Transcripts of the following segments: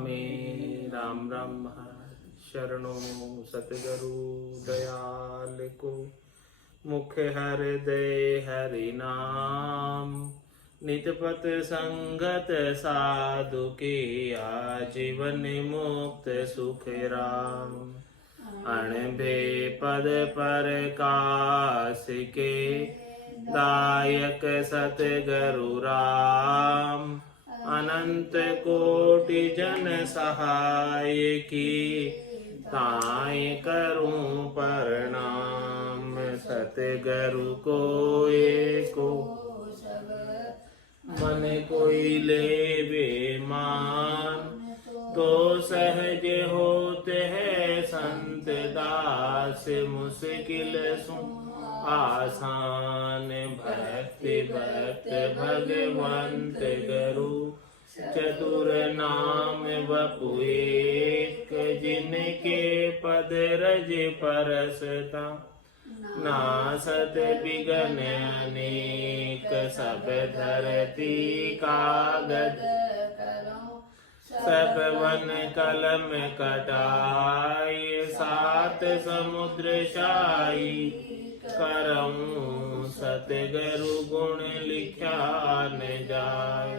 में राम राम शरणो सतगुरु दयाल को मुख हृदय हरि नाम नितपत संगत साधु के आजीवन मुक्त सुख राम अणभे पद पर कास के दायक सतगुरु राम अनंत कोटि जन सहाय की ताय करूं प्रणाम सतगुरु को एको मन कोई ले बेमान तो सहज होते हैं संत दास मुश्किल सु आसान भक्ति भक्त भगवंत गुरु चतुर नाम वपु एक जिनके पद रज परसता नासत बिगन अनेक सब धरती कागज सब वन कलम कटाई सात समुद्र शाही करऊं सतगुरु गुण लिख्या न जाए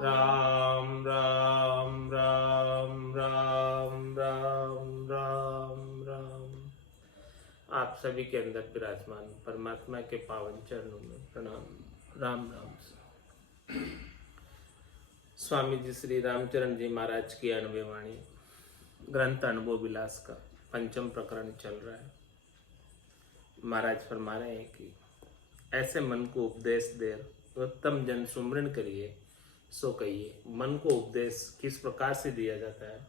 राम राम राम राम राम राम राम। आप सभी के अंदर विराजमान परमात्मा के पावन चरणों में प्रणाम राम राम। स्वामी जी श्री रामचरण जी महाराज की अनुभव वाणी ग्रंथ अनुभव विलास का पंचम प्रकरण चल रहा है। महाराज फरमा रहे हैं कि ऐसे मन को उपदेश दे उत्तम जन सुमरण करिए सो कहिए। मन को उपदेश किस प्रकार से दिया जाता है,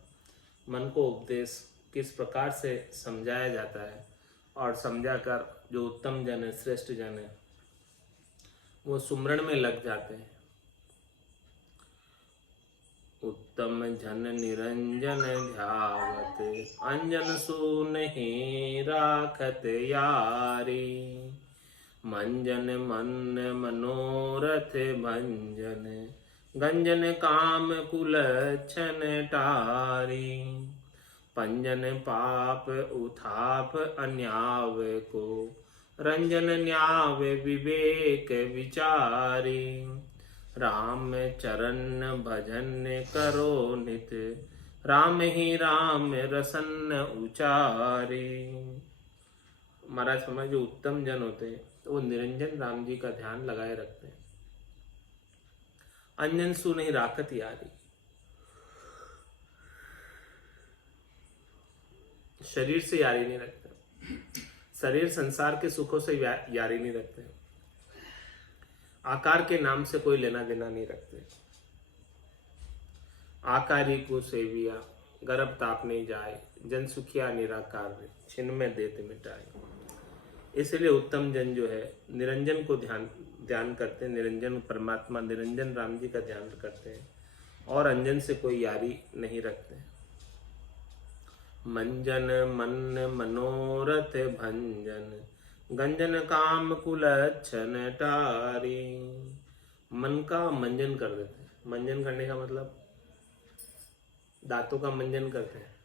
मन को उपदेश किस प्रकार से समझाया जाता है और समझाकर जो उत्तम जन है श्रेष्ठ जन है वो सुमरण में लग जाते हैं। उत्तम जन निरंजन ध्यावत अंजन सुनहि राखत यारी मंजन मन मनोरथ भंजन गंजन काम कुलच्छन टारी पंजन पाप उथाप अन्याव को रंजन न्याव विवेक विचारी राम चरण भजन करो नित राम ही राम रसन उचारी। महाराज समझ जो उत्तम जन होते हैं तो वो निरंजन राम जी का ध्यान लगाए रखते हैं। अंजन सु नहीं राखत यारी, शरीर से यारी नहीं रखते, शरीर संसार के सुखों से यारी नहीं रखते, आकार के नाम से कोई लेना देना नहीं रखते। आकारी को सेविया गर्भ ताप नहीं जाए जन सुखिया निराकार छिन्न में देत मिटाए। इसलिए उत्तम जन जो है निरंजन को ध्यान करते हैं, निरंजन परमात्मा निरंजन राम जी का ध्यान करते हैं और अंजन से कोई यारी नहीं रखते। मंजन मन मनोरथ भंजन गंजन काम कुलच्छन टारी। मन का मंजन कर देते हैं। मंजन करने का मतलब दांतों का मंजन करते हैं,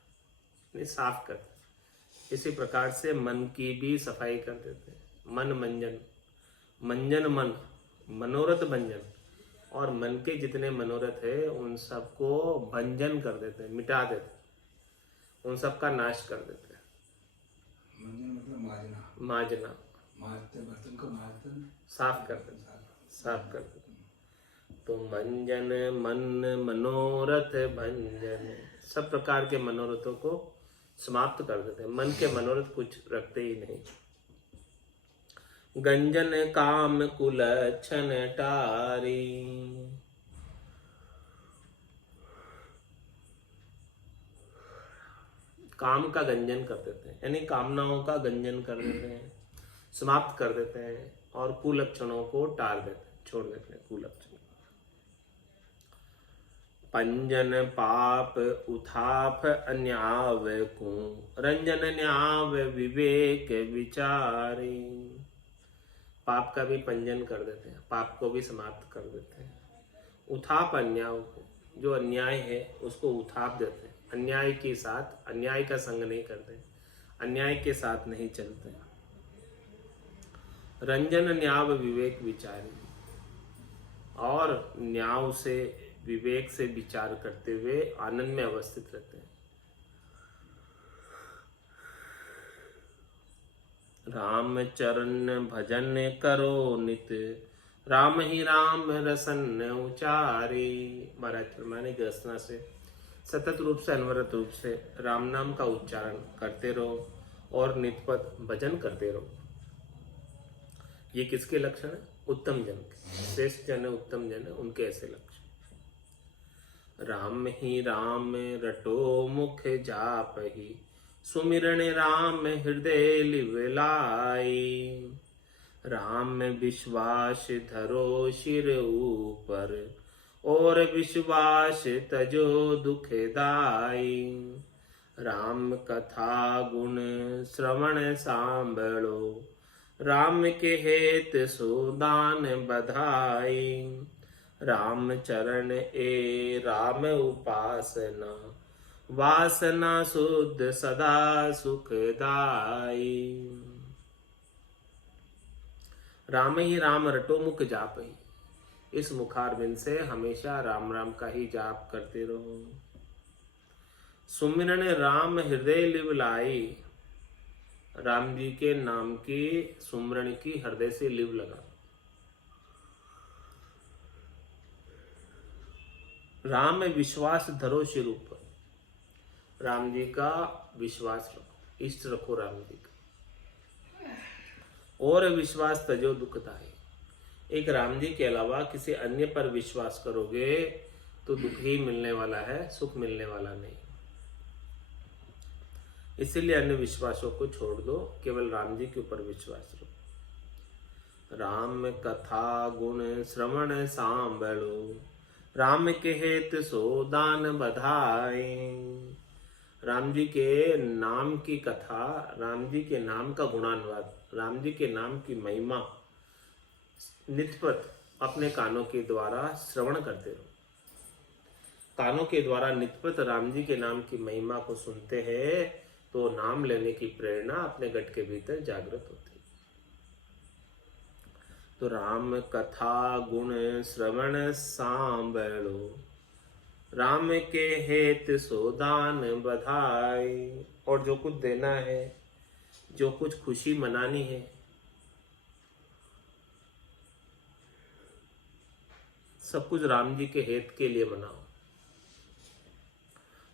नहीं साफ करते हैं। इसी प्रकार से मन की भी सफाई कर देते हैं। मन मंजन, मंजन मन मनोरथ भंजन, और मन के जितने मनोरथ है उन सबको भंजन कर देते हैं, मिटा देते हैं, उन सब का नाश कर देते हैं। मतलब माजना, माजना माजते बर्तन को माजते साफ कर देते, साफ कर देते। तो मंजन मन मनोरथ भंजन, सब प्रकार के मनोरथों को समाप्त कर देते हैं। मन के मनोरथ कुछ रखते ही नहीं। गंजन काम कुलच्छन टारी, काम का गंजन कर देते हैं, यानी कामनाओं का गंजन कर देते हैं, समाप्त कर देते हैं और कुलक्षणों को टाल देते हैं, छोड़ देते हैं कुलक्षण। पंजन पाप उथाप अन्याव को रंजन न्याव विवेक विचारी। पाप का भी पंजन कर देते हैं, पाप को भी समाप्त कर देते हैं। उथाप अन्याव को, जो अन्याय है उसको उठाप देते हैं, अन्याय के साथ अन्याय का संग नहीं करते, अन्याय के साथ नहीं चलते। रंजन न्याव विवेक विचारी, और न्याव से विवेक से विचार करते हुए आनंद में अवस्थित रहते हैं। राम चरण भजन करो नित, राम ही राम रसन उचारे। महाराज फरमाने की रचना से सतत रूप से अनवरत रूप से राम नाम का उच्चारण करते रहो और नितपत भजन करते रहो। ये किसके लक्षण है? उत्तम जन के, श्रेष्ठ जन है, उत्तम जन है, उनके ऐसे लक्षण। राम ही राम रटो मुख जापहि, सुमिरन राम हृदय लिवलाई। राम विश्वास धरो शिर ऊपर, और विश्वास तजो दुखदाई। राम कथा गुण श्रवण सांभळो, राम के हेत सुदान बधाई। राम चरण ए राम उपासना, वासना शुद्ध सदा सुखदाई। राम ही राम रटो मुख जापहि, इस मुखारविंद से हमेशा राम राम का ही जाप करते रहो। सुमिरन राम हृदय लिव लाई, राम जी के नाम की सुमरण की हृदय से लिव लगा। राम में विश्वास धरो शिर ऊपर, राम जी का विश्वास रखो, इष्ट रखो राम जी का। और विश्वास तजो दुखदाई, एक राम जी के अलावा किसी अन्य पर विश्वास करोगे तो दुख ही मिलने वाला है, सुख मिलने वाला नहीं। इसीलिए अन्य विश्वासों को छोड़ दो, केवल राम जी के ऊपर विश्वास रखो। राम कथा गुण श्रवण सांभळो, राम के हेत सो दान बधाई। राम जी के नाम की कथा, राम जी के नाम का गुणानुवाद, राम जी के नाम की महिमा नित्यपत अपने कानों के द्वारा श्रवण करते रहो। कानों के द्वारा नित्यपत राम जी के नाम की महिमा को सुनते हैं तो नाम लेने की प्रेरणा अपने गट के भीतर जागृत होती है। तो राम कथा गुण श्रवण सांभळो, राम के हेत सो दान बधाई। और जो कुछ देना है, जो कुछ खुशी मनानी है, सब कुछ राम जी के हेत के लिए मनाओ।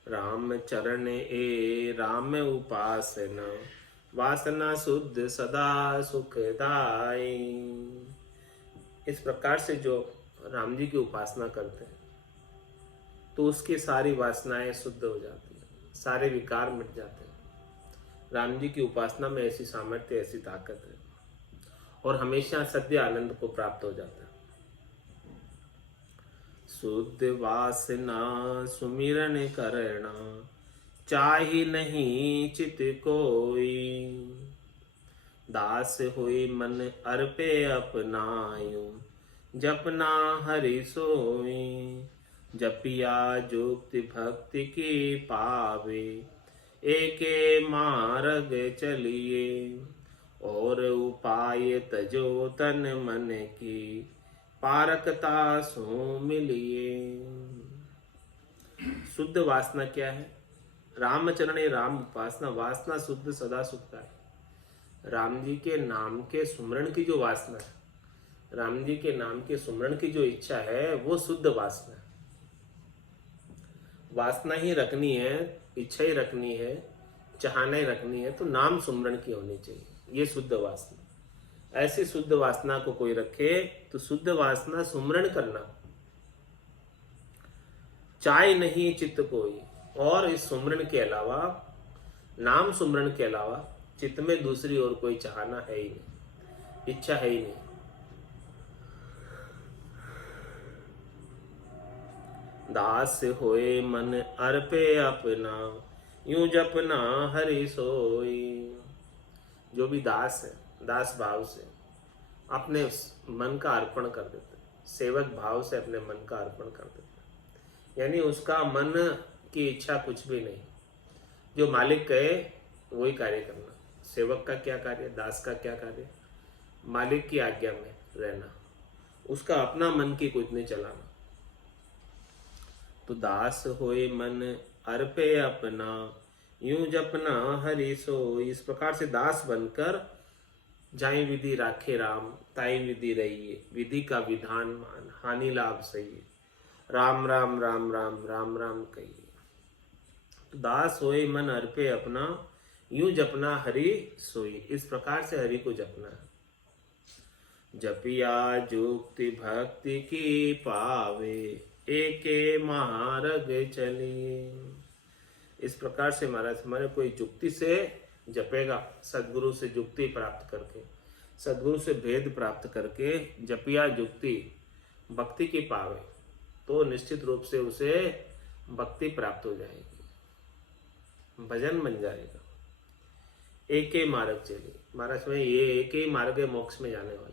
राम चरण ए राम उपासना, वासना शुद्ध सदा सुखदाई। इस प्रकार से जो राम जी की उपासना करते हैं तो उसकी सारी वासनाएं शुद्ध हो जाती हैं, सारे विकार मिट जाते हैं। राम जी की उपासना में ऐसी सामर्थ्य, ऐसी ताकत है, और हमेशा सद्य आनंद को प्राप्त हो जाता है। शुद्ध वासना सुमिरन करना, चाहि नहीं चित कोई। दास होई मन अर्पे अपनायो, जपना हरि सोई। जपिया जुक्ति भक्ति की पावे, एके मार्ग चलिए। और उपाय तजो तन मन की, पारकता सो मिलिए। शुद्ध वासना क्या है? रामचरण राम उपासना, वासना शुद्ध सदा सुखदाई। राम जी के नाम के सुमरण की जो वासना है, राम जी के नाम के सुमरण की जो इच्छा है, वो शुद्ध वासना है। वासना ही रखनी है, इच्छा ही रखनी है, चाहना ही रखनी है, तो नाम सुमरण की होनी चाहिए, ये शुद्ध वासना। ऐसी शुद्ध वासना को कोई रखे तो शुद्ध वासना सुमरण करना, चाहे नहीं चित्त कोई। और इस सुमरण के अलावा, नाम सुमरण के अलावा चित्त में दूसरी और कोई चाहना है ही नहीं, इच्छा है ही नहीं। दास होए मन अर्पे अपना, यूं जपना हरि सोई। जो भी दास है, दास भाव से अपने मन का अर्पण कर देते, सेवक भाव से अपने मन का अर्पण कर देते, यानी उसका मन की इच्छा कुछ भी नहीं, जो मालिक कहे वही कार्य करना। सेवक का क्या कार्य, दास का क्या कार्य, मालिक की आज्ञा में रहना, उसका अपना मन की कुछ नहीं चलाना। तो दास होए मन अर्पे अपना, यूं जपना हरि सो। इस प्रकार से दास बनकर जाई विधि राखे राम, ताई विधि रहिए, विधि का विधान मान, हानि लाभ सही, राम राम राम राम राम राम कहिए। तो दास होए मन अर्पे अपना, यूं जपना हरि सोई। इस प्रकार से हरि को जपना है। जपिया जुक्ति भक्ति की पावे, एके महारग चलिए। इस प्रकार से महाराज हमारे कोई जुक्ति से जपेगा, सदगुरु से जुक्ति प्राप्त करके, सदगुरु से भेद प्राप्त करके जपिया जुक्ति भक्ति की पावे, तो निश्चित रूप से उसे भक्ति प्राप्त हो जाएगी, भजन बन जाएगा। एक ही मार्ग चलिए महाराज में, ये एक ही मार्ग है मोक्ष में जाने वाला।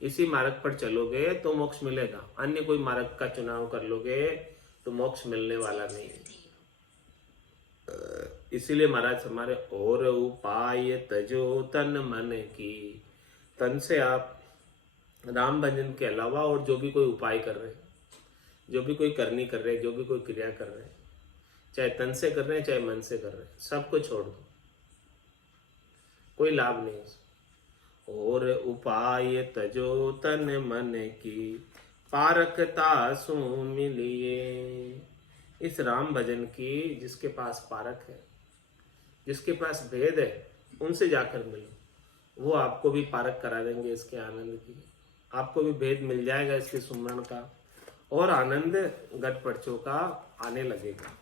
इसी मार्ग पर चलोगे तो मोक्ष मिलेगा, अन्य कोई मार्ग का चुनाव कर लोगे तो मोक्ष मिलने वाला नहीं है। इसीलिए महाराज हमारे और उपाय तजो तन मन की, तन से आप राम भजन के अलावा और जो भी कोई उपाय कर रहे हैं, जो भी कोई करनी कर रहे हैं, जो भी कोई क्रिया कर रहे हैं, चाहे तन से कर रहे हैं चाहे मन से कर रहे हैं, सबको छोड़ दो, कोई लाभ नहीं है। और उपाय तजो तन मन की, पारकता सो मिलिए। इस राम भजन की जिसके पास पारक है, जिसके पास भेद है, उनसे जाकर मिलो, वो आपको भी पारक करा देंगे इसके आनंद की, आपको भी भेद मिल जाएगा इसके सुमरण का, और आनंद गट पर्चों का आने लगेगा।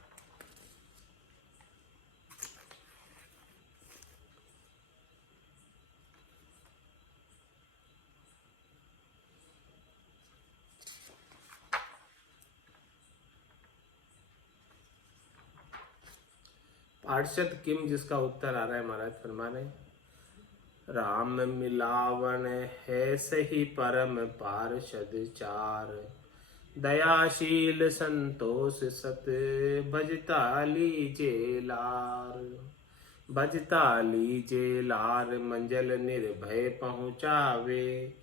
पार्षद किम, जिसका उत्तर आ रहा है महाराज फरमाने, राम मिलावन है सही परम पार्षद चार, दयाशील संतोष सत भजता लीजे लार। भजता लीजे लार मंजल निर्भय पहुँचावे,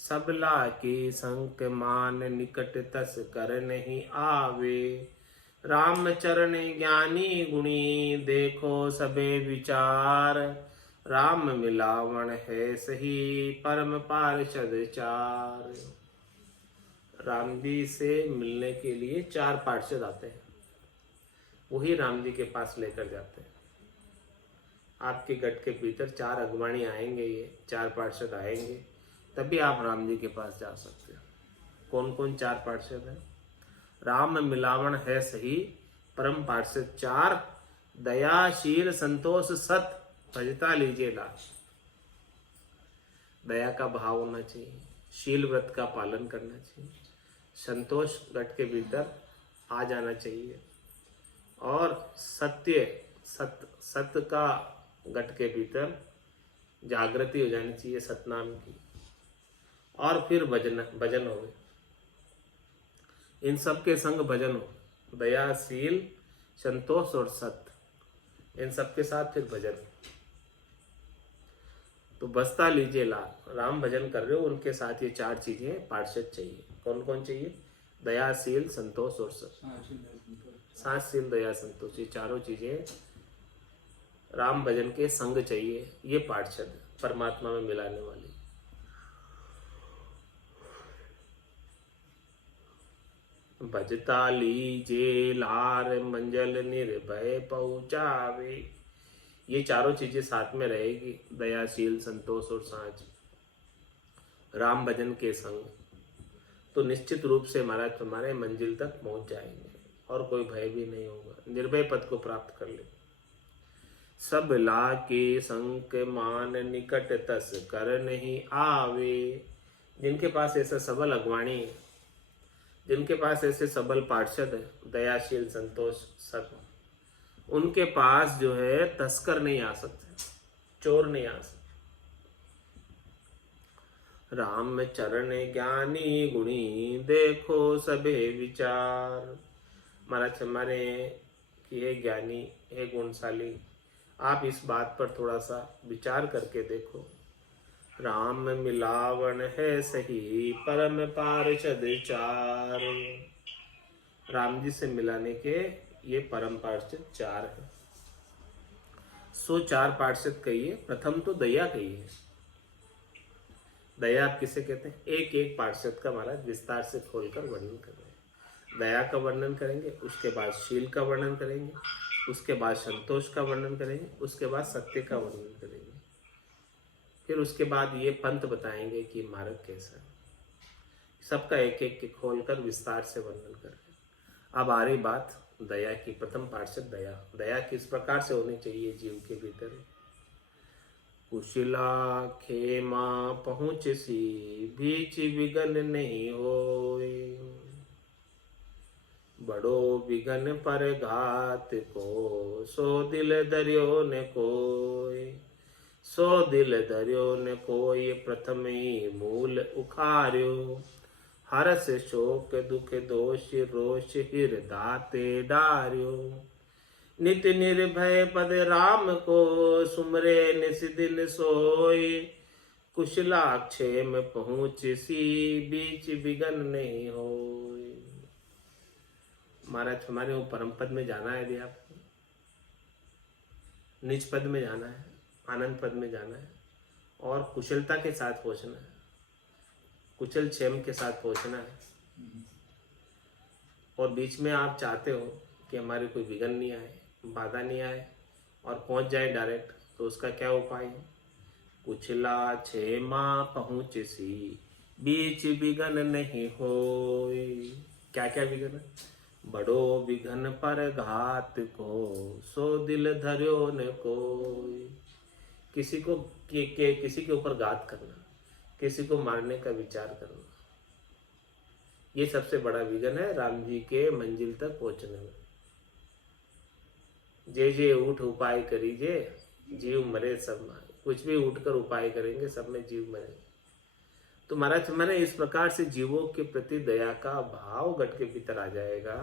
सबला की संक मान निकट तस कर नहीं आवे। राम चरण ज्ञानी गुणी देखो सबे विचार, राम मिलावन है सही परम पार्षद चार। राम जी से मिलने के लिए 4 पार्षद आते हैं, वही राम जी के पास लेकर जाते हैं। आपके गट के भीतर 4 अगवानी आएंगे, ये 4 पार्षद आएंगे, तभी आप राम जी के पास जा सकते हो। कौन कौन 4 पार्षद हैं? राम मिलावन है सही परम पार्षद चार, दयाशील संतोष सत भजता लीजिए लाल। दया का भाव होना चाहिए, शील व्रत का पालन करना चाहिए, संतोष गट के भीतर आ जाना चाहिए, और सत्य का गट के भीतर जागृति हो जानी चाहिए सतनाम की, और फिर भजन हो गए। इन सब के संग भजन हो, दयाशील संतोष और सत्य, इन सब के साथ फिर भजन। तो बसता लीजिए लाल, राम भजन कर रहे हो, उनके साथ ये 4 चीजें पार्षद चाहिए। कौन कौन चाहिए? दयाशील संतोष और सत्य। सातशील दया संतोष, ये 4 चीजें राम भजन के संग चाहिए। ये पार्षद परमात्मा में मिलाने वाली। भजता लीजे लार मंजल निर्भय पहुँचावे, ये 4 चीजें साथ में रहेगी, दयाशील संतोष और साँच, राम भजन के संग, तो निश्चित रूप से महाराज तुम्हारे मंजिल तक पहुंच जाएंगे और कोई भय भी नहीं होगा, निर्भय पद को प्राप्त कर ले। सब ला के संक मान निकट तस कर नहीं आवे, जिनके पास ऐसा सबल अगवाणी है, जिनके पास ऐसे सबल पार्षद है, दयाशील संतोष सत, उनके पास जो है तस्कर नहीं आ सकते, चोर नहीं आ सकते। राम चरण ज्ञानी गुणी देखो सबे विचार, महाराज हमारे कि हे ज्ञानी, हे गुणशाली, आप इस बात पर थोड़ा सा विचार करके देखो। राम मिलावन है सही, परम पार्षद चार। राम जी से मिलाने के ये परम पार्षद चार है। सो चार पार्षद कहिए। प्रथम तो दया कहिए। दया आप किसे कहते हैं? एक एक पार्षद का महाराज विस्तार से खोलकर वर्णन करेंगे। दया का वर्णन करेंगे, उसके बाद शील का वर्णन करेंगे, उसके बाद संतोष का वर्णन करेंगे, उसके बाद सत्य का वर्णन करेंगे, फिर उसके बाद ये पंथ बताएंगे कि मार्ग कैसा है। सबका एक एक के खोलकर विस्तार से वर्णन करें। अब आ रही बात दया की। प्रथम पार्षद दया। दया किस प्रकार से होनी चाहिए जीव के भीतर? कुशिला खेमा पहुँच सी, बीच विघन नहीं होए। बड़ो विघन पर घात को, सो दिल दरियो ने कोय। सो दिल दरियो ने कोय, प्रथम ही मूल उखार्यो। हरस शोक दुख दोष, रोष हृदाते डार्यो। नित निर्भय पद राम को, सुमरे निस दिन सोय। कुशला क्षेम पहुँच सी, बीच विघन नहीं होय। महाराज हमारे वो परम पद में जाना है। यदि आपको निज पद में जाना है, आनंद पद में जाना है और कुशलता के साथ पहुंचना है, कुशल क्षेम के साथ पहुंचना है, और बीच में आप चाहते हो कि हमारे कोई विघन नहीं आए, बाधा नहीं आए और पहुंच जाए डायरेक्ट, तो उसका क्या उपाय है? कुशला क्षेमा पहुँच सी, बीच विघन नहीं होय। क्या क्या विघन है? बड़ो विघन पर घात को, सो दिल धर्यो न कोय। किसी को किसी के ऊपर घात करना, किसी को मारने का विचार करना, ये सबसे बड़ा विघन है राम जी के मंजिल तक पहुंचने में। जे जे उठ उपाय करीजे, जीव मरे सब मारे। कुछ भी उठकर उपाय करेंगे, सब में जीव मरे। तो महाराज मैंने इस प्रकार से जीवों के प्रति दया का भाव घट के भीतर आ जाएगा,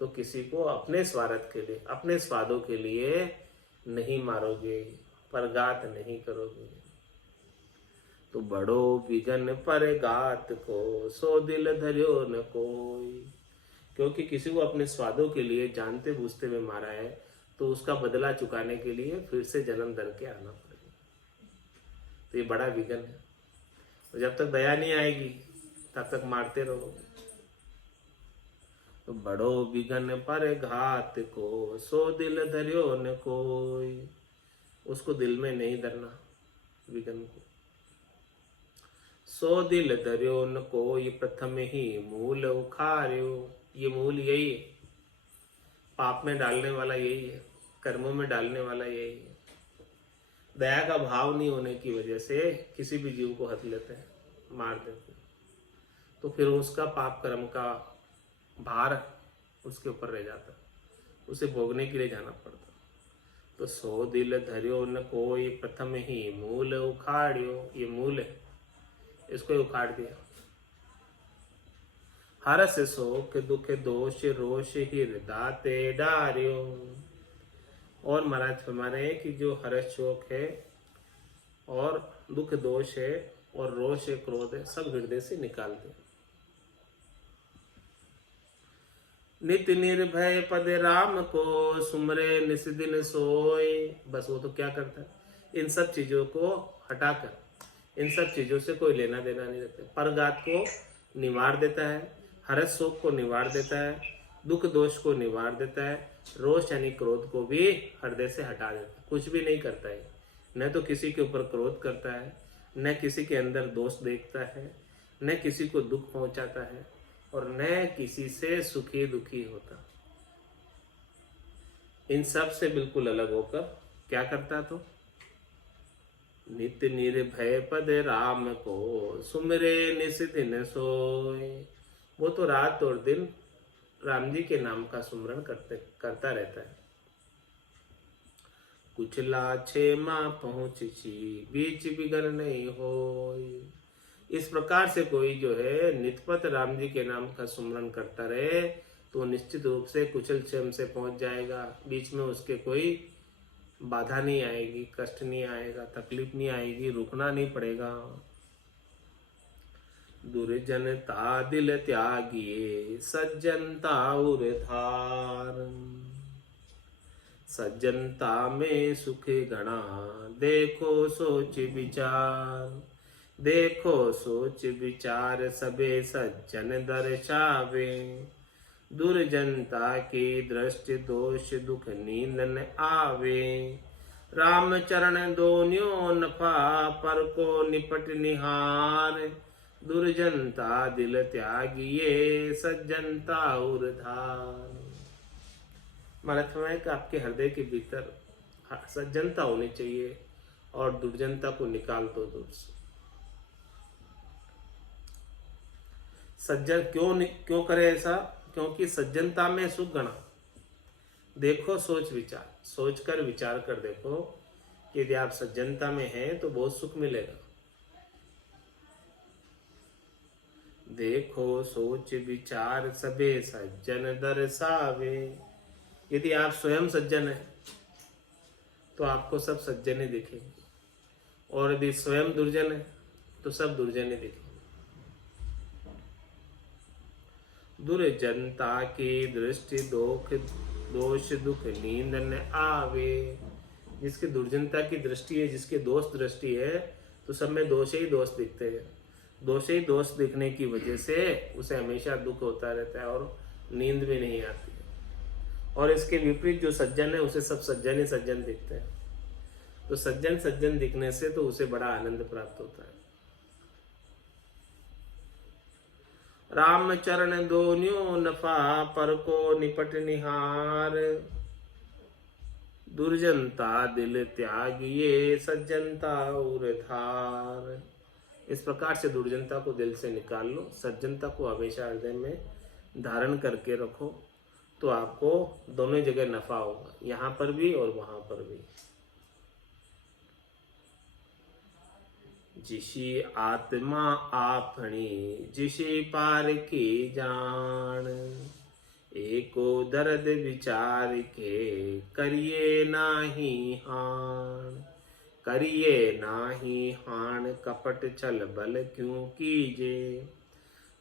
तो किसी को अपने स्वार्थ के लिए, अपने स्वादों के लिए नहीं मारोगे, परघात नहीं करोगे। तो बड़ो विघन पर घात को, सो दिल धर्यो न कोई। क्योंकि किसी को अपने स्वादों के लिए जानते बूझते हुए मारा है, तो उसका बदला चुकाने के लिए फिर से जन्म धर के आना पड़ेगा। तो ये बड़ा विघन है। तो जब तक दया नहीं आएगी तब तक मारते रहोगे। तो बड़ो विघन पर घात को, सो दिल धर्यो न कोई। उसको दिल में नहीं धरना विघन को। सो दिल धर्यो न कोई, प्रथम ही मूल उखार्यो। ये मूल यही है, पाप में डालने वाला यही है, कर्मों में डालने वाला यही है। दया का भाव नहीं होने की वजह से किसी भी जीव को हथ लेते हैं, मार देते हैं, तो फिर उसका पाप कर्म का भार उसके ऊपर रह जाता, उसे भोगने के लिए जाना पड़ता। तो सो दिल धर्यो न कोई, प्रथम ही मूल उखाड़ियो। ये मूल है, इसको उखाड़ दिया। हरस शोक दुख दोष, रोष हृदाते डार्यो। और महाराज हमारे कि जो हर्ष शोक है और दुख दोष है और रोष है, क्रोध है, सब हृदय से निकाल दे। नित निर्भय पद राम को, सुमरे निस दिन सोए। बस वो तो क्या करता है, इन सब चीजों को हटाकर, इन सब चीजों से कोई लेना देना नहीं रखता। परघात को निवार देता है, हर्ष शोक को निवार देता है, दुख दोष को निवार देता है, रोष यानी क्रोध को भी हृदय से हटा देता है। कुछ भी नहीं करता है, न तो किसी के ऊपर क्रोध करता है, न किसी के अंदर दोष देखता है, न किसी को दुख पहुंचाता है, और न किसी से सुखी दुखी होता। इन सब से बिल्कुल अलग होकर क्या करता? तो नित्य निर्भय पद राम को, सुमरे निस दिन सोए। वो तो रात और दिन राम जी के नाम का सुमरण करता रहता है। कुचला क्षेमा पहुँची, बीच बिगड़ नहीं होय। इस प्रकार से कोई जो है नितपत राम जी के नाम का सुमरण करता रहे, तो निश्चित रूप से कुशल क्षेम से पहुंच जाएगा। बीच में उसके कोई बाधा नहीं आएगी, कष्ट नहीं आएगा, तकलीफ नहीं आएगी, रुकना नहीं पड़ेगा। दुर्जनता दिल त्यागिए सज्जनता उरधार, सज्जनता में सुख गणा देखो सोच विचार, देखो सोच विचार सबे सज्जन दर्शावे, दुर्जनता की दृष्टि दोष दुख नींद न आवे, राम चरण दोन्यो नफा पर को निपट निहार, दुर्जनता दिल त्यागिए सज्जनता उरधार। मतलब है कि आपके हृदय के भीतर सज्जनता होनी चाहिए और दुर्जनता को निकाल दो दूर से। सज्जन क्यों करे ऐसा? क्योंकि सज्जनता में सुख गणा। देखो सोच विचार, सोच कर विचार कर देखो कि यदि आप सज्जनता में हैं तो बहुत सुख मिलेगा। देखो सोच विचार सबे सज्जन दर्शावे, यदि आप स्वयं सज्जन हैं तो आपको सब सज्जन ही दिखेंगे, और यदि स्वयं दुर्जन है तो सब दुर्जन ही दिखेंगे। दुर्जनता की दृष्टि दोष दुख नींद न आवे, जिसकी दुर्जनता की दृष्टि है, जिसके दोष दृष्टि है, तो सब में दोष ही दोष दिखते हैं। दोष ही दोष दिखने की वजह से उसे हमेशा दुख होता रहता है और नींद भी नहीं आती है। और इसके विपरीत जो सज्जन है उसे सब सज्जन ही सज्जन दिखते हैं। तो सज्जन सज्जन दिखने से तो उसे बड़ा आनंद प्राप्त होता है। राम चरण दोन्यो नफा पर को निपट निहार, दुर्जनता दिल त्यागिए सज्जनता उरधार। इस प्रकार से दुर्जनता को दिल से निकाल लो, सज्जनता को हमेशा हृदय में धारण करके रखो, तो आपको दोनों जगह नफा होगा, यहाँ पर भी और वहां पर भी। जिसी आत्मा आपनी जिसी पार की जान, एको दर्द विचार के करिए नाही हान, करिए नाही हान कपट छल बल क्यों कीजे,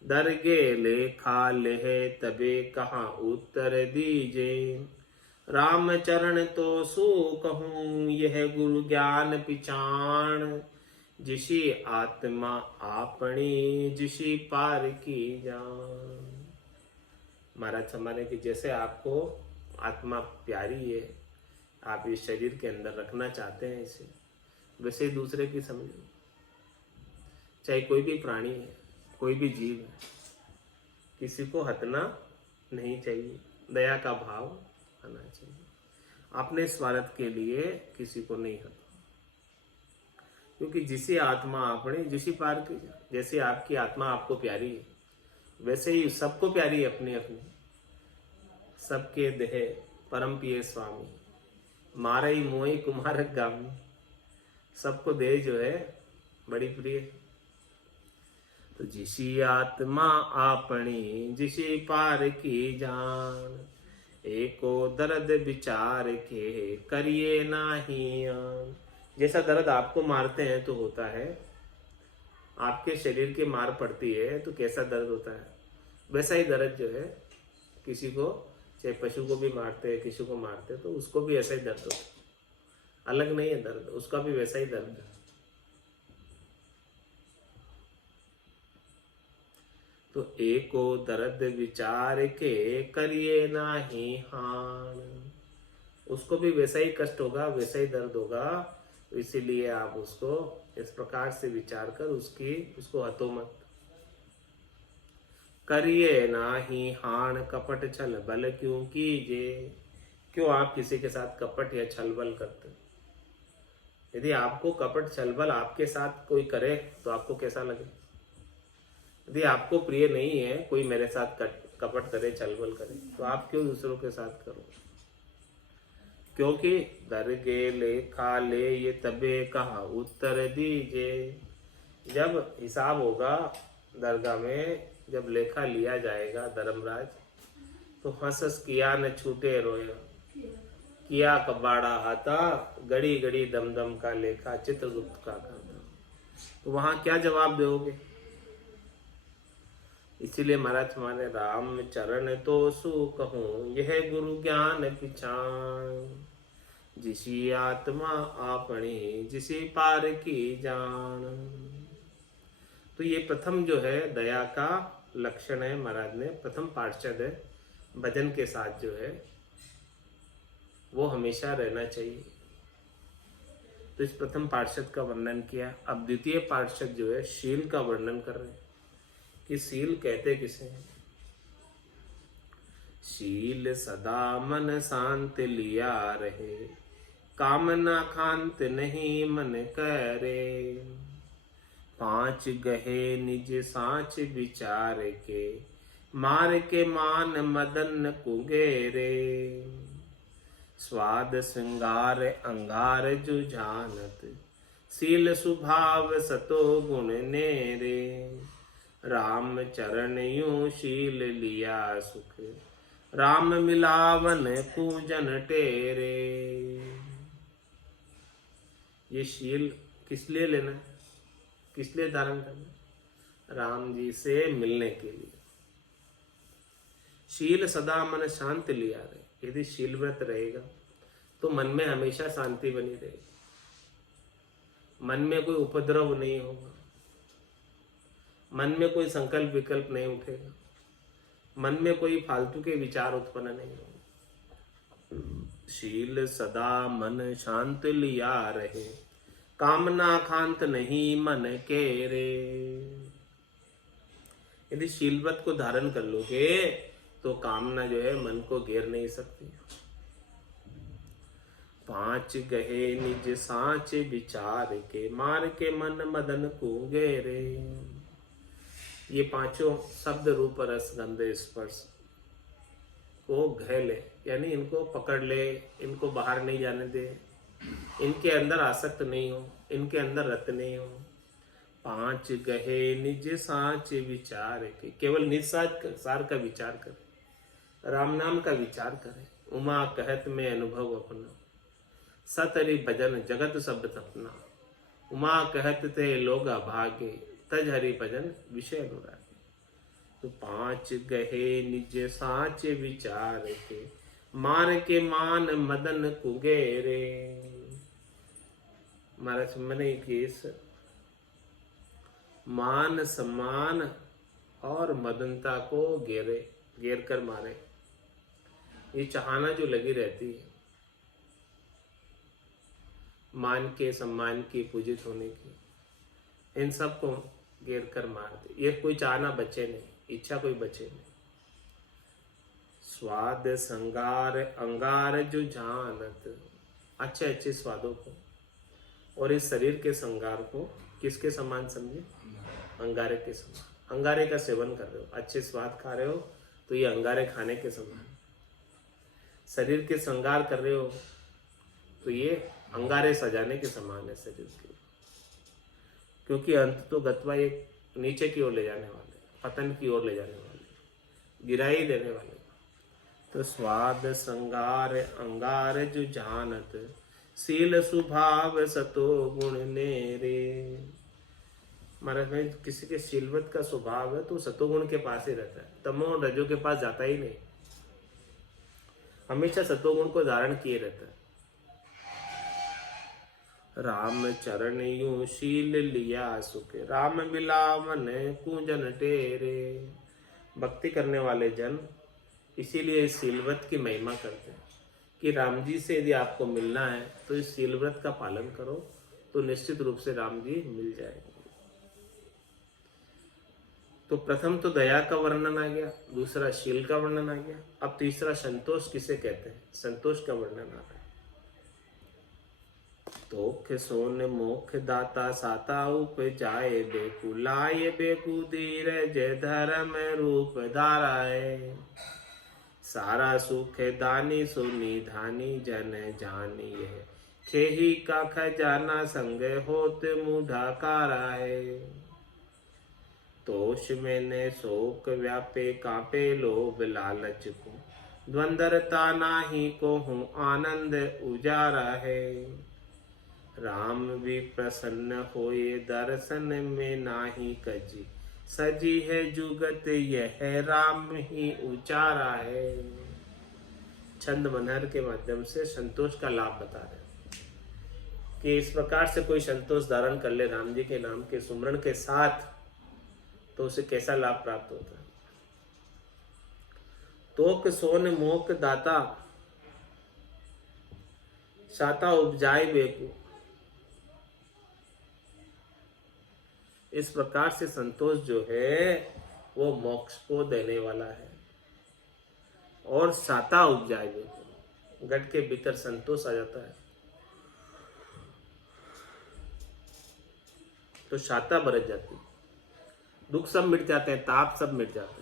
दरगे लेखा लेह तबे कहाँ उत्तर दीजे, राम चरण तो सू कहूँ यह गुरु ज्ञान पिछाण, जिसी आत्मा आपनी जिसी पार की जान। महाराज हमारे कि जैसे आपको आत्मा प्यारी है, आप इस शरीर के अंदर रखना चाहते हैं इसे, वैसे ही दूसरे की समझो। चाहे कोई भी प्राणी है, कोई भी जीव है, किसी को हतना नहीं चाहिए, दया का भाव आना चाहिए। अपने स्वार्थ के लिए किसी को नहीं हता, क्योंकि जिसे आत्मा आपने जिसी पार की, जैसे आपकी आत्मा आपको प्यारी है वैसे ही सबको प्यारी है अपनी अपनी। सबके देह परम पिए स्वामी, मारे ही मोही कुमारक गामी। सबको देह जो है बड़ी प्रिय। तो जिसी आत्मा आपनी जिसी पार की जान, एको दर्द विचार के करिए नाही आन। जैसा दर्द आपको मारते हैं तो होता है, आपके शरीर की मार पड़ती है तो कैसा दर्द होता है, वैसा ही दर्द जो है किसी को, चाहे पशु को भी मारते हैं, किसी को मारते हैं तो उसको भी ऐसा ही दर्द होता है। अलग नहीं है दर्द, उसका भी वैसा ही दर्द है। तो एको दर्द विचार के करिए नाही हान, उसको भी वैसा ही कष्ट होगा, वैसा ही दर्द होगा। इसीलिए आप उसको इस प्रकार से विचार कर उसको हतो मत। करिए नाही हान कपट छल बल क्यों कीजे, क्यों आप किसी के साथ कपट या छल बल करते? यदि आपको कपट छल बल आपके साथ कोई करे तो आपको कैसा लगे? यदि आपको प्रिय नहीं है कोई मेरे साथ कपट करे, छल बल करे, तो आप क्यों दूसरों के साथ करो? क्योंकि दरगे लेखा ले ये तबे कहा उत्तर दीजे। जब हिसाब होगा दरगाह में, जब लेखा लिया जाएगा धर्मराज, तो हंसस किया न छूटे रोया, किया कबाड़ा हाथा, गड़ी गड़ी दम दम का लेखा, चित्रगुप्त का करता। तो वहां क्या जवाब दोगे? इसीलिए महाराज हमारे राम चरण तो सु कहूं, यह गुरु ज्ञान की छान, जिसी आत्मा आपणी, जिसी पार की जान। तो ये प्रथम जो है दया का लक्षण है, महाराज ने प्रथम पार्षद है, भजन के साथ जो है वो हमेशा रहना चाहिए। तो इस प्रथम पार्षद का वर्णन किया। अब द्वितीय पार्षद जो है शील का वर्णन कर रहे हैं कि शील कहते किसे हैं। शील सदा मन शांत लिया रहे, कामना खांत नहीं मन करे, पांच गहे निज साच विचार के, मार के मान मदन कुगेरे, स्वाद श्रृंगार अंगार जुझानत, शील सुभाव सतो गुण नेरे, राम चरण यूं शील लिया सुख, राम मिलावन पूजन टेरे। ये शील किस लिए लेना है, किस लिए धारण करना है? राम जी से मिलने के लिए। शील सदा मन शांत लिया रहे। यदि शील व्रत रहेगा तो मन में हमेशा शांति बनी रहेगी, मन में कोई उपद्रव नहीं होगा, मन में कोई संकल्प विकल्प नहीं उठेगा, मन में कोई फालतू के विचार उत्पन्न नहीं होंगे। शील सदा मन शांत लिया रहे, कामना खांत नहीं मन के रे। यदि शील व्रत को धारण कर लोगे तो कामना जो है मन को घेर नहीं सकती। पांच गहे निज साच विचार के, मार के मन मदन को घेरे। ये पांचों शब्द रूप रस गंध स्पर्श को घे ले, यानी इनको पकड़ ले, इनको बाहर नहीं जाने दे, इनके अंदर आसक्त नहीं हो, इनके अंदर रत नहीं हो। पांच गहे निज साच विचार के, केवल निज सार का विचार करे, राम नाम का विचार करे। उमा कहत में अनुभव अपना, सतरि भजन जगत सब तपना। उमा कहत ते लोग अभागे, तज हरि भजन विषय अनुरागे। तो पांच गहे निज साच विचार के, मार के मान मदन कुगेरे। महाराज मैंने केस मान सम्मान और मदनता को घेर कर मारे। ये चाहना जो लगी रहती है मान के, सम्मान की, पूजित होने की, इन सब को घेर कर मार दे। ये कोई चाहना बचे नहीं, इच्छा कोई बचे नहीं। स्वाद संगार अंगार जो जानत, अच्छे अच्छे स्वादों को और इस शरीर के संगार को किसके समान समझे? अंगारे के समान। अंगारे का सेवन कर रहे हो, अच्छे स्वाद खा रहे हो तो ये अंगारे खाने के समान। शरीर के श्रृंगार कर रहे हो तो ये अंगारे सजाने के समान है शरीर के। क्योंकि अंत तो गत्वा एक नीचे की ओर ले जाने वाले, पतन की ओर ले जाने वाले, गिराई देने वाले। तो स्वाद श्रृंगार अंगार जो जानत, शील सुभाव सतो गुण नेरे। महाराज में किसी के शीलवत का स्वभाव है तो सतोगुण के पास ही रहता है, तमो रजो के पास जाता ही नहीं, हमेशा सतोगुण को धारण किए रहता है। राम चरण यूं शील लिया सुख, राम मिलावन कूंजन टेरे। भक्ति करने वाले जन इसीलिए इस शीलव्रत की महिमा करते हैं कि राम जी से यदि आपको मिलना है तो इस शीलव्रत का पालन करो तो निश्चित रूप से राम जी मिल जाएंगे। तो प्रथम तो दया का वर्णन आ गया, दूसरा शील का वर्णन आ गया, अब तीसरा संतोष किसे कहते हैं, संतोष का वर्णन आ रहा है। तोख सोन मोख दाता साता उपजाए, बेकु लाए बेकु धीरज धर्म रूप धाराए। सारा सुख दानी सोनी धानी जन जानी है, खेही का खजाना संग होत मूढ़ा काराए। तोष मैंने शोक व्यापे कांपे लोभ लालच को, द्वंद्वरता नाही को हूँ आनंद उजारा है। राम भी प्रसन्न होए दर्शन में नाही कजी, सजी है जुगत यह राम ही उचारा है। छंद मनहर के माध्यम से संतोष का लाभ बता रहे हैं कि इस प्रकार से कोई संतोष धारण कर ले राम जी के नाम के सुमरण के साथ तो उसे कैसा लाभ प्राप्त होता है। तोक सोन मोक दाता, साता उपजाए बेकू। इस प्रकार से संतोष जो है वो मोक्ष को देने वाला है। और साता उपजाए बेकू, गट के भीतर संतोष आ जाता है तो शाता बरत जाती है, दुख सब मिट जाते हैं, ताप सब मिट जाते हैं।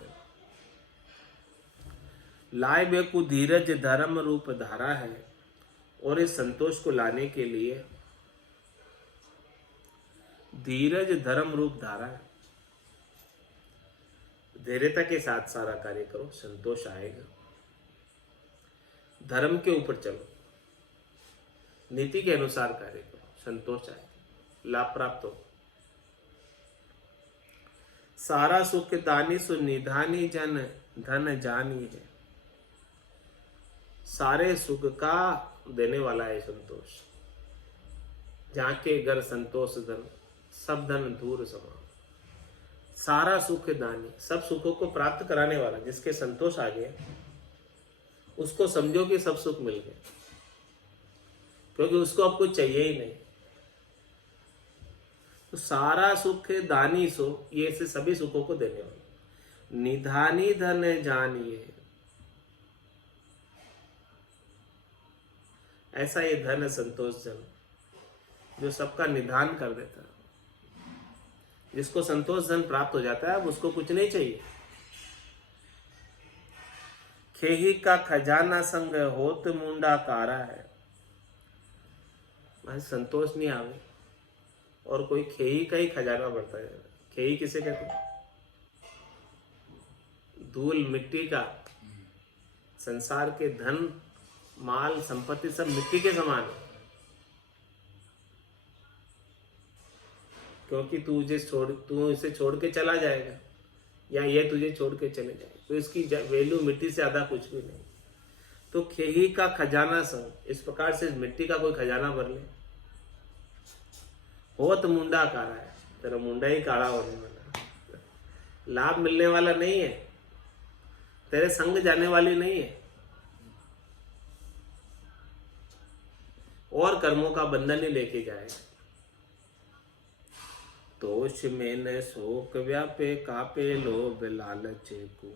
लाए बेकू धीरज धर्म रूप धारा है। और इस संतोष को लाने के लिए धीरज धर्म रूप धारा है। धैर्यता के साथ सारा कार्य करो, संतोष आएगा। धर्म के ऊपर चलो, नीति के अनुसार कार्य करो, संतोष आएगा, लाभ प्राप्त हो। सारा सुख दानी सु निधानी जन धन जानी है। सारे सुख का देने वाला है संतोष। जहाँ के घर संतोष धन, सब धन दूर समा। सारा सुख दानी, सब सुखों को प्राप्त कराने वाला। जिसके संतोष आ गया उसको समझो कि सब सुख मिल गए, क्योंकि उसको अब कुछ चाहिए ही नहीं। तो सारा सुख दानी सो, ये से सभी सुखों को देने वाला। निधानी धन जानिए, ऐसा ये धन है संतोष जन, जो सबका निधान कर देता है। जिसको संतोष धन प्राप्त हो जाता है अब उसको कुछ नहीं चाहिए। खेही का खजाना संग होत मुंडा कारा है। भाई संतोष नहीं आवे और कोई खेही का ही खजाना बढ़ता है। खेही किसे कहते हैं? धूल मिट्टी का, संसार के धन माल संपत्ति सब मिट्टी के समान है। क्योंकि तू इसे छोड़ के चला जाएगा या ये तुझे छोड़ के चले जाएगा, तो इसकी वैल्यू मिट्टी से ज्यादा कुछ भी नहीं। तो खेही का खजाना संग, इस प्रकार से मिट्टी का कोई खजाना भर ले। होत मुंडा काला है, तेरा मुंडा ही काला होने वाला। लाभ मिलने वाला नहीं है, तेरे संग जाने वाली नहीं है, और कर्मों का बंधन ही लेके जाएगा। तोष में न शोक व्यापे कापे लोभ लालच को,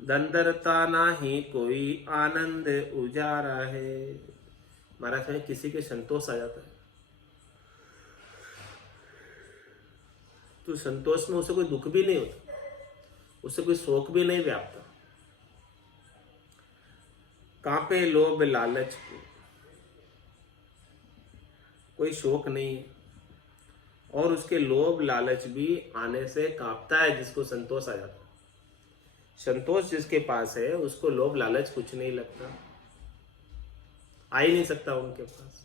दंदरता नाही कोई आनंद उजारा है। महाराज है किसी के संतोष आ जाता है तो संतोष में उसे कोई दुख भी नहीं होता, उसे कोई शोक भी नहीं व्यापता। कांपे लोभ लालच को, कोई शोक नहीं है और उसके लोभ लालच भी आने से कांपता है। जिसको संतोष आ जाता है, संतोष जिसके पास है उसको लोभ लालच कुछ नहीं लगता, आ ही नहीं सकता उनके पास।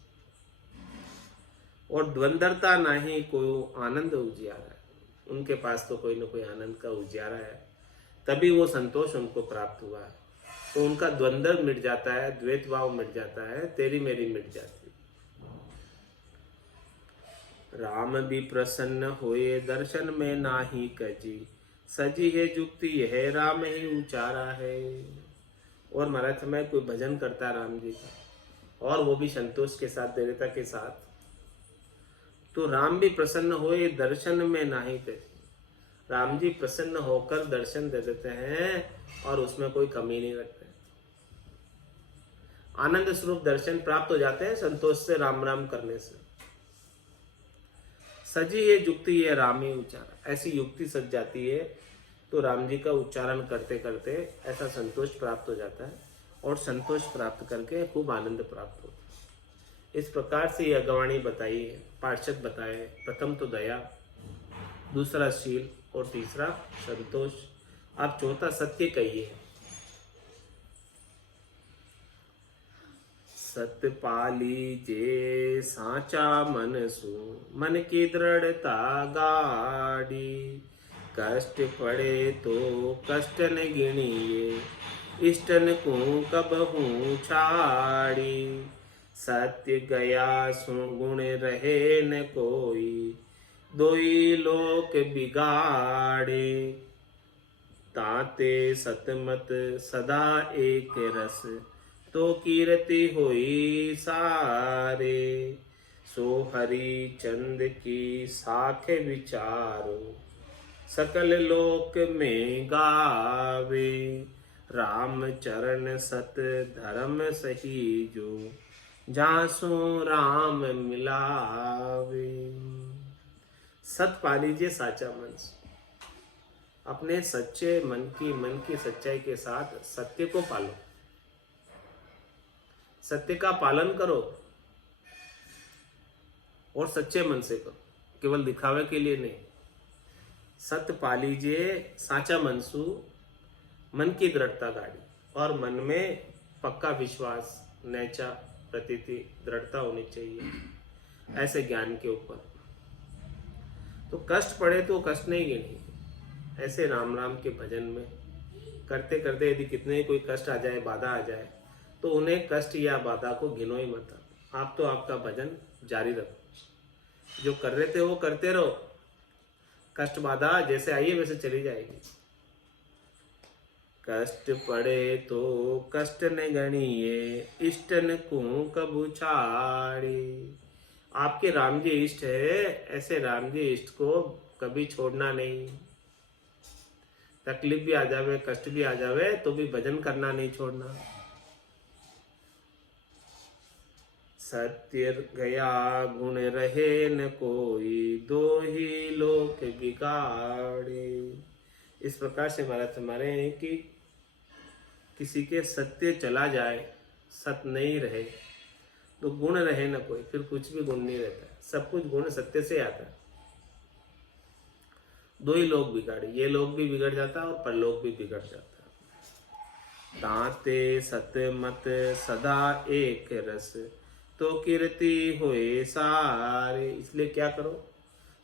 और द्वंद्वरता नहीं कोई आनंद उजियारा है, उनके पास तो कोई ना कोई आनंद का उजियारा है, तभी वो संतोष उनको प्राप्त हुआ है। तो उनका द्वंद्व मिट जाता है, द्वैत भाव मिट जाता है, तेरी मेरी मिट जाती है। राम भी प्रसन्न होए दर्शन में नाही कजी, सजी है जुक्ति यह राम ही उचारा है। और महाराज समय कोई भजन करता है राम जी का और वो भी संतोष के साथ, दृढ़ता के साथ, तो राम भी प्रसन्न होए दर्शन में नाही कजी। राम जी प्रसन्न होकर दर्शन दे देते हैं और उसमें कोई कमी नहीं रखते। आनंद स्वरूप दर्शन प्राप्त हो जाते हैं संतोष से, राम राम करने से। सजी ये युक्ति ये राम ही उच्चारण, ऐसी युक्ति सज जाती है तो राम जी का उच्चारण करते करते ऐसा संतोष प्राप्त हो जाता है और संतोष प्राप्त करके खूब आनंद प्राप्त होता है। इस प्रकार से ये अगवाणी बताई है, पार्षद बताए। प्रथम तो दया, दूसरा शील और तीसरा संतोष। आप चौथा सत्य कहिए। सत पाली जे साचा मन सु, मन की दृढ़ता गाड़ी। कष्ट पड़े तो कष्ट न गिणिए, इष्टन को कबहू छाड़ी। सत्य गया सुगुण रहे न कोई, दोई लोक बिगाड़े। ताते सतमत सदा एक रस, तो कीर्ति होई सारे। सो हरि चंद की साख विचारो, सकल लोक में गावे। राम चरण सत धर्म सही जो, जासु राम मिलावे। सत पा लीजिए साचा मन। अपने सच्चे मन की सच्चाई के साथ सत्य को पालो, सत्य का पालन करो और सच्चे मन से करो, केवल दिखावे के लिए नहीं। सत्य पा लीजिए साचा मनसु, मन की दृढ़ता गाड़ी, और मन में पक्का विश्वास, नैचा प्रतीति दृढ़ता होनी चाहिए ऐसे ज्ञान के ऊपर। तो कष्ट पड़े तो कष्ट नहीं गिनी, ऐसे राम राम के भजन में करते करते यदि कितने कोई कष्ट आ जाए, बाधा आ जाए, तो उन्हें कष्ट या बाधा को गिनो ही मत। आप तो आपका भजन जारी रखो, जो कर रहे थे वो करते रहो। कष्ट बाधा जैसे आई है वैसे चली जाएगी। कष्ट पड़े तो कष्ट न गणिए, इष्टन को कबू छाड़ी। आपके राम जी इष्ट है, ऐसे राम जी इष्ट को कभी छोड़ना नहीं। तकलीफ भी आ जावे, कष्ट भी आ जावे, तो भी भजन करना नहीं छोड़ना। सत्य गया गुण रहे न कोई, दो ही लोक बिगाड़े। इस प्रकार से महाराज हमारे हैं कि किसी के सत्य चला जाए, सत्य नहीं रहे, तो गुण रहे न कोई, फिर कुछ भी गुण नहीं रहता। सब कुछ गुण सत्य से आता है। दो ही लोग बिगाड़े, ये लोग भी बिगड़ जाता है और परलोक भी बिगड़ जाता है। ताते सत मत सदा एक रस, तो कीर्ति होए सारे। इसलिए क्या करो,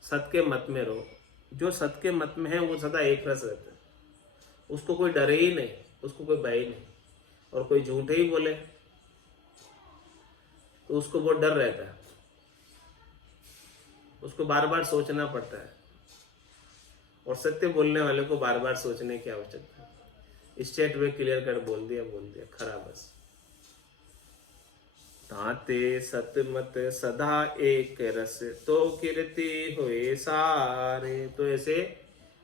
सत के मत में रहो। जो सत के मत में है वो सदा एक रस रहता है, उसको कोई डरे ही नहीं, उसको कोई भय नहीं। और कोई झूठे ही बोले तो उसको बहुत डर रहता है, उसको बार बार सोचना पड़ता है। और सत्य बोलने वाले को बार बार सोचने की आवश्यकता है। स्ट्रेट वे क्लियर कर बोल दिया खरा बस। ताते सत मत सदा एक रस, तो कीर्ति होए सारे। तो ऐसे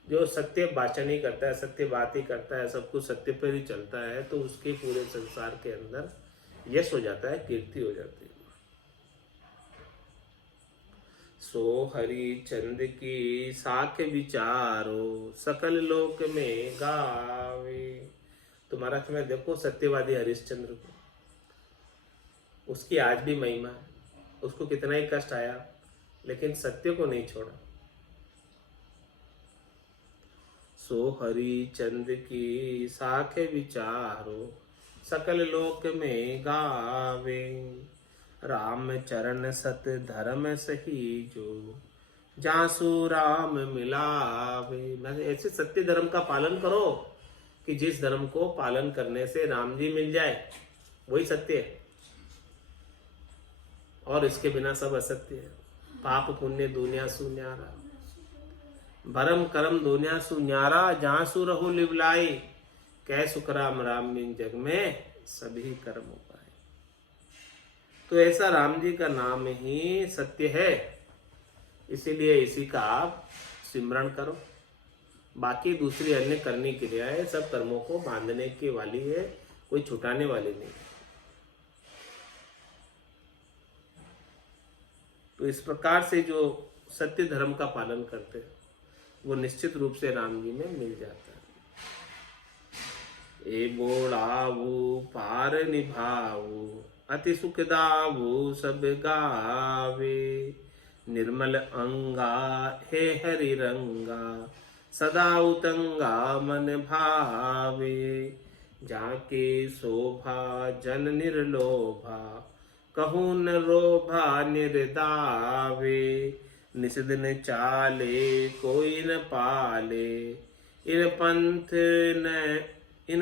जो सत्य वाचन ही करता है, सत्य बात ही करता है, सब कुछ सत्य पर ही चलता है, तो उसके पूरे संसार के अंदर यश हो जाता है, कीर्ति हो जाती है। सो हरि चंद की साख विचारो, सकल लोक में गावे। तुम्हारा समय देखो सत्यवादी हरिश्चंद्र को, उसकी आज भी महिमा है। उसको कितना ही कष्ट आया, लेकिन सत्य को नहीं छोड़ा। सो हरि चंद की साख विचारो, सकल लोक में गावे। राम चरण सत धर्म सही जो, जासु राम मिलावे। ऐसे सत्य धर्म का पालन करो कि जिस धर्म को पालन करने से राम जी मिल जाए, वही सत्य है। और इसके बिना सब असत्य है। पाप पुण्य दुनिया सु न्यारा, भरम करम दुनिया सु न्यारा। जहाँ सु रहो लिवलाई, कै सुख राम राम बिन जग में सभी कर्म उपाय। तो ऐसा राम जी का नाम ही सत्य है, इसीलिए इसी का आप सिमरण करो। बाकी दूसरी अन्य करनी क्रियाएं सब कर्मों को बांधने की वाली है, कोई छुटाने वाली नहीं। तो इस प्रकार से जो सत्य धर्म का पालन करते हैं वो निश्चित रूप से राम जी में मिल जाता है। ए बोलावू पार निभावू, अति सुख दावू सब गावे। निर्मल अंगा हे हरि रंगा, सदा उतंगा मन भावे। जाके शोभा जन निर्लोभा, कहूँ न रोभा निर्दावे, निस दिन चाले कोई न पाले, इन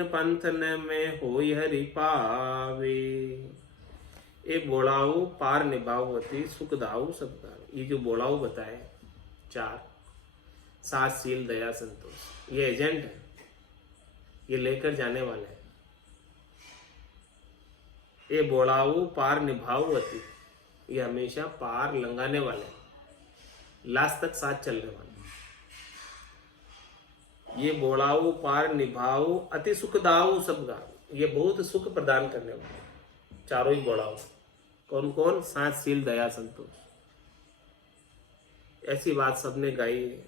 पंथ न में होई हरि पावे। ए बोलाऊ पार निभावती सुखदाऊ सबदाऊ। ये जो बोलाऊ बताए चार, सात सील दया संतोष, ये एजेंट है, ये लेकर जाने वाले हैं। ये बोलाऊ पार निभावती, ये हमेशा पार लंघाने वाले हैं, लास्ट तक साथ चलने वाले। ये बोलाऊ पार निभाऊ अति सुखदाऊ सबदाऊ, ये बहुत सुख प्रदान करने वाले चारों ही बोलाऊ। कौन कौन? सात सील दया संतोष। ऐसी बात सबने गाई है।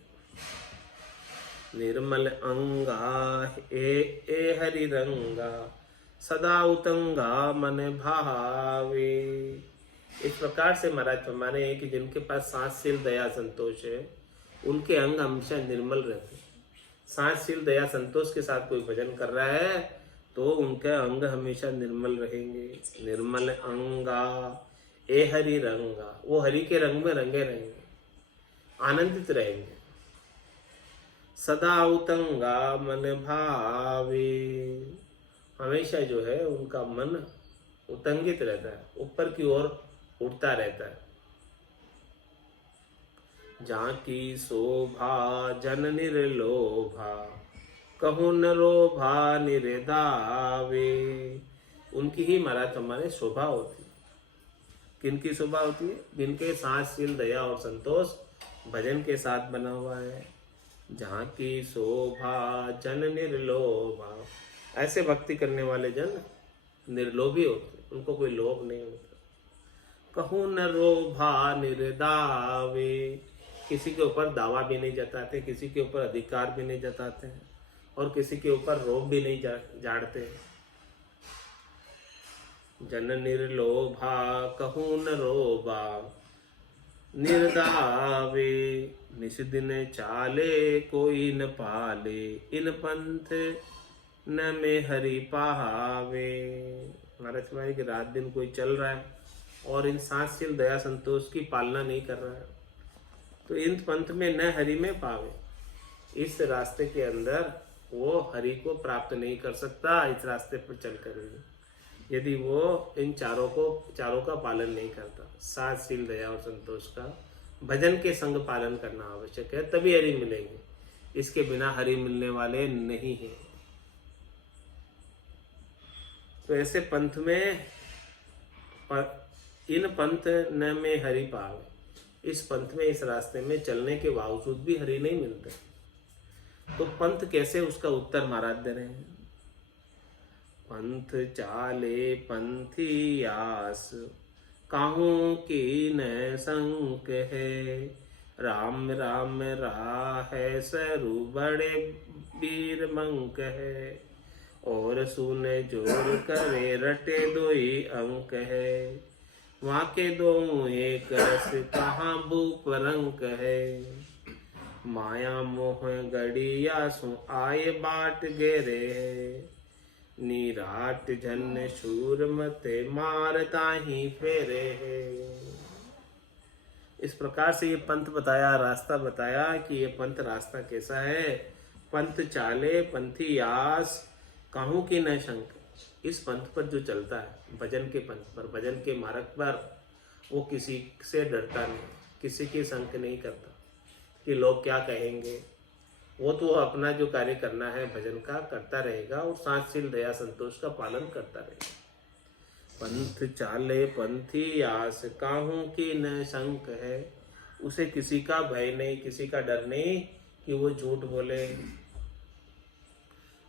निर्मल अंगा ए हरि रंगा, सदा उतंगा मन भावे। इस प्रकार से महाराज फरमाने हैं कि जिनके पास सात सील दया संतोष है, उनके अंग हमेशा निर्मल रहते हैं। सात सील दया संतोष के साथ कोई भजन कर रहा है तो उनके अंग हमेशा निर्मल रहेंगे। निर्मल अंगा ए हरि रंगा, वो हरि के रंग में रंगे रहेंगे, आनंदित रहेंगे। सदा उतंगा मन भावे, हमेशा जो है उनका मन उतंगित रहता है, ऊपर की ओर उठता रहता है। जाकी शोभा जन निर्लोभा, कहूँ न रोभा निरेदावे। उनकी ही महाराज हमारे शोभा होती है। किनकी शोभा होती है? जिनके साथ सील दया और संतोष भजन के साथ बना हुआ है। जहाँ की शोभा जन निर्लोभा, ऐसे भक्ति करने वाले जन निर्लोभी होते, उनको कोई लोभ नहीं होता। कहूँ न रोभा निर्दावे, किसी के ऊपर दावा भी नहीं जताते, किसी के ऊपर अधिकार भी नहीं जताते हैं और किसी के ऊपर रोब भी नहीं जाड़ते। जन निर्लोभा कहूँ न रोबा निर्दावे, निस दिन चाले कोई न पाले, इन पंथ न में हरि पावे। महाराज तुम्हारी कि रात दिन कोई चल रहा है और इन सात सील दया संतोष की पालना नहीं कर रहा है तो इन पंथ में न हरि में पावे, इस रास्ते के अंदर वो हरि को प्राप्त नहीं कर सकता। इस रास्ते पर चलकर यदि वो इन चारों का पालन नहीं करता, सात सील दया और संतोष का भजन के संग पालन करना आवश्यक है, तभी हरि मिलेंगे। इसके बिना हरि मिलने वाले नहीं है। तो ऐसे पंथ में इन पंथ न में हरि पावे, इस पंथ में इस रास्ते में चलने के बावजूद भी हरि नहीं मिलते। तो पंथ कैसे, उसका उत्तर महाराज दे रहे हैं। पंथ चाले पंथी आस, काहू की न संक है, राम राम राह सरू बड़े वीर मंक है, और सुन जोर करे रटे दोई अंक है, वहाँ के दो एक रस कहाँ भूप रंक है, माया मोह गड़िया सु आए बाट गेरे है, निराट जन शूर मते मारता ही फेरे है। इस प्रकार से ये पंथ बताया, रास्ता बताया कि ये पंथ रास्ता कैसा है। पंथ चाले पंथी आस, काहू की न शंक। इस पंथ पर जो चलता है, भजन के पंथ पर, भजन के मार्ग पर, वो किसी से डरता नहीं, किसी की शंक नहीं करता कि लोग क्या कहेंगे। वो तो अपना जो कार्य करना है भजन का करता रहेगा और सात सील दया संतोष का पालन करता रहेगा। पंथ चाले पंथी आस, काहू की न शंक है। उसे किसी का भय नहीं, किसी का डर नहीं कि वो झूठ बोले।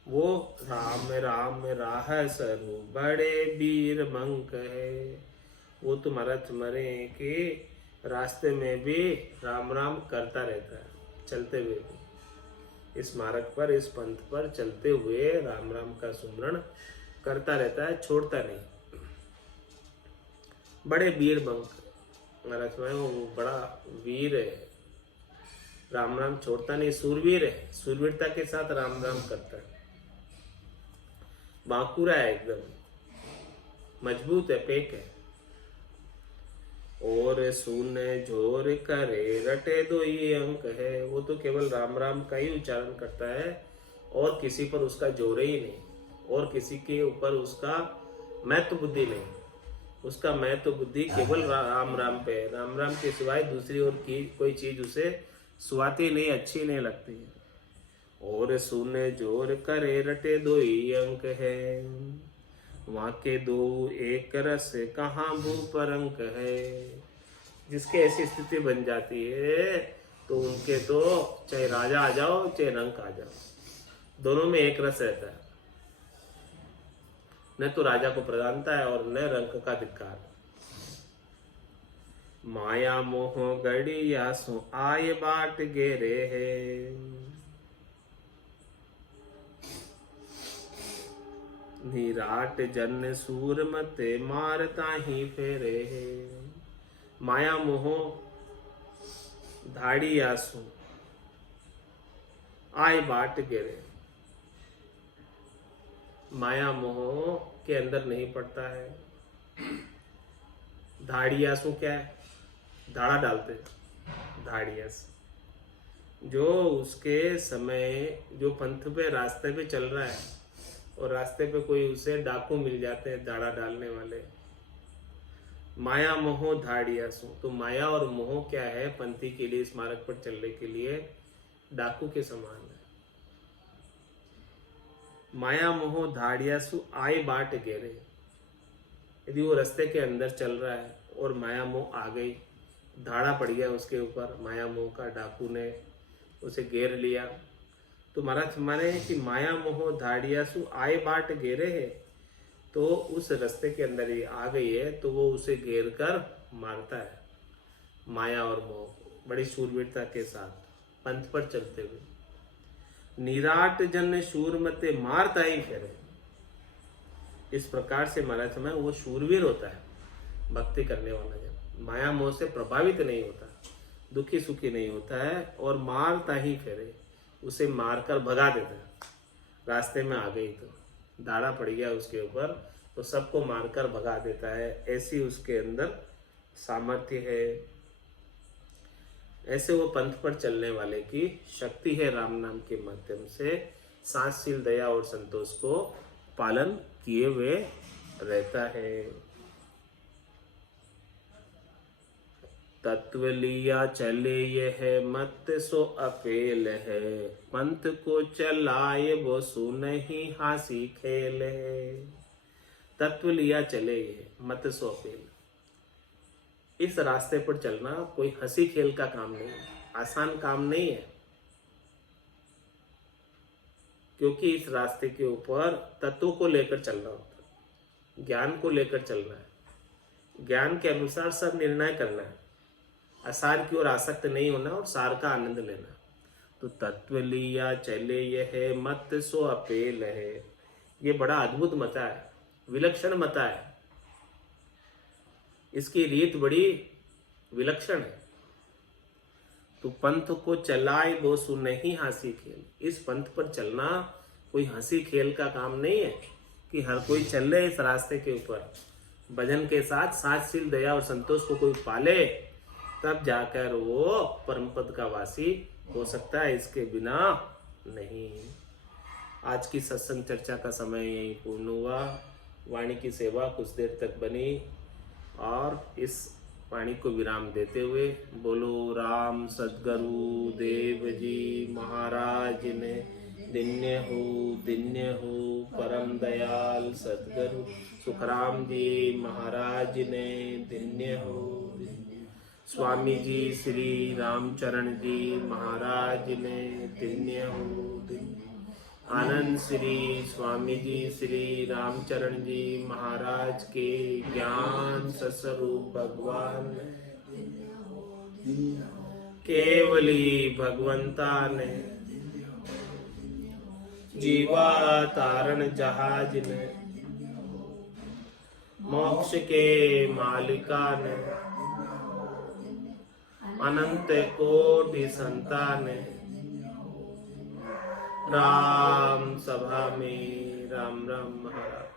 वो राम राम राह सरू बड़े वीर मंक है। वो तुम्हारा तुम्हारे कि रास्ते में भी राम राम करता रहता है, चलते हुए भी। इस मार्ग पर, इस पंथ पर चलते हुए राम राम का सुमरण करता रहता है, छोड़ता नहीं। बड़े वीर मंक, महाराज में वो बड़ा वीर है, राम राम छोड़ता नहीं, सूरवीर है, सूरवीरता के साथ राम राम करता है। बांकुरा है, एकदम मजबूत है, पेक है, और सुन झोर करे रटे दो ये अंक है। वो तो केवल राम राम का ही उच्चारण करता है और किसी पर उसका जोर ही नहीं, और किसी के ऊपर उसका महत्व बुद्धि नहीं। उसका महत्व बुद्धि केवल राम राम पे है। राम राम के सिवाय दूसरी और की कोई चीज उसे सुहाती नहीं, अच्छी नहीं लगती है। और सुन जोर करे रटे दो ही अंक है, वहाँ के दो एक रस कहाँ भूपर अंक है। जिसके ऐसी स्थिति बन जाती है तो उनके तो चाहे राजा आ जाओ चाहे रंक आ जाओ, दोनों में एक रस रहता है। न तो राजा को प्रधानता है और न रंक का धिक्कार। माया मोह गड़िया सो आय बाट गेरे है, निराट जन सूर मते मारता ही फेरे है। माया मोह धाड़ी आंसू आय बाट गिरे। माया मोह के अंदर नहीं पड़ता है। धाड़ी आंसू क्या है? धाड़ा डालते धाड़ी आंसू। जो उसके समय जो पंथ पे रास्ते पे चल रहा है और रास्ते पे कोई उसे डाकू मिल जाते हैं धाड़ा डालने वाले। माया मोह धाड़ी आंसू। तो माया और मोह क्या है? पंथी के लिए, स्मारक पर चलने के लिए डाकू के समान है। माया मोह धाड़ियासु आय बाट गेरे। यदि वो रास्ते के अंदर चल रहा है और माया मोह आ गई, धाड़ा पड़ गया उसके ऊपर, माया मोह का, डाकू ने उसे घेर लिया, तो महाराज माने कि माया मोह धाड़ियासु आय बाट गेरे है, तो उस रास्ते के अंदर ही आ गई है तो वो उसे घेर कर मारता है। माया और मोह बड़ी शूरवीरता के साथ पंथ पर चलते हुए। निराट जन शूर मते मारता ही फेरे। इस प्रकार से महाराज समय वो शूरवीर होता है, भक्ति करने वाला जन माया मोह से प्रभावित नहीं होता, दुखी सुखी नहीं होता है, और मारता ही फेरे, उसे मारकर भगा देता है। रास्ते में आ गई तो दाड़ा पड़ गया उसके ऊपर तो सबको मारकर भगा देता है, ऐसी उसके अंदर सामर्थ्य है। ऐसे वो पंथ पर चलने वाले की शक्ति है। राम नाम के माध्यम से साहसशील, दया और संतोष को पालन किए हुए रहता है। तत्व लिया चले यह मत सो अपेल है, पंथ को चलाए वो सुनहि हासी खेल है। तत्व लिया चले यह मत सो अपेल। इस रास्ते पर चलना कोई हंसी खेल का काम नहीं है, आसान काम नहीं है, क्योंकि इस रास्ते के ऊपर तत्वों को लेकर चलना होता है, ज्ञान को लेकर चलना है, ज्ञान के अनुसार सब निर्णय करना है, असार की ओर आसक्त नहीं होना और सार का आनंद लेना। तो तत्व लिया चले यह मत सो अपेल है, ये बड़ा अद्भुत मता है, विलक्षण मता है, इसकी रीत बड़ी विलक्षण है। तो पंथ को चलाए वो सुनहि हासी खेल। इस पंथ पर चलना कोई हंसी खेल का काम नहीं है कि हर कोई चल रहे इस रास्ते के ऊपर, भजन के साथ साहसशील, दया और संतोष को कोई पाले तब जाकर वो परम पद का वासी हो सकता है, इसके बिना नहीं। आज की सत्संग चर्चा का समय यही पूर्ण हुआ। वाणी की सेवा कुछ देर तक बनी और इस वाणी को विराम देते हुए बोलो राम सद्गुरु देव जी महाराज ने दिन्य हो परम दयाल सद्गुरु सुखराम जी महाराज ने दिन्य हो। स्वामी जी श्री रामचरण जी महाराज ने दिन्य हो। आनंद श्री स्वामी जी श्री रामचरण जी महाराज के ज्ञान सस्वरूप भगवान केवली भगवंता ने जीवा तारण जहाज ने मोक्ष के मालिका ने अनंत कोटि संतान ने राम सभा में राम राम महाराज।